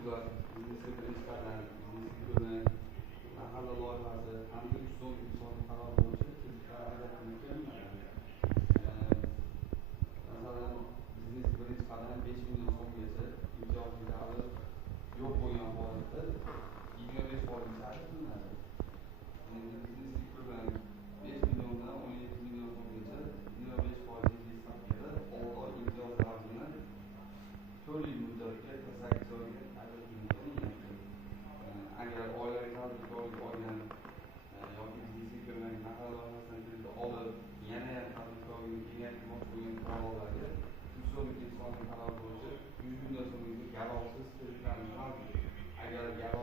ular biznesga birinchi qadam, biznesga ko'mak, mahalla loyihasi hamda 3 so'm iqtisodiy qaror bo'yicha tezliklar ajratilgan. Masalan, biznes birinchi qadam 5 million so'mgacha imtiyozli davlat yo'q bo'lgan holatda 25% ajratiladi. Endi biznesga ko'mak 5 milliondan 17 million so'mgacha 25% stavkada 6 oy imtiyoz davlatini 4 yil muddatga tasakkiz oyga ajratilgan. Agar oilaviy tadbirkorlik olgan yoki biznesga ko'mak mahalla loyihasidan kredit olib yana ham tadbirkorlikni kengaytirmoqchi bo'lgan fuqarolarga 3 so'mlik insoniy qaror bo'yicha 100 million so'mlik garovsiz kreditlarni mavjud. Agar garov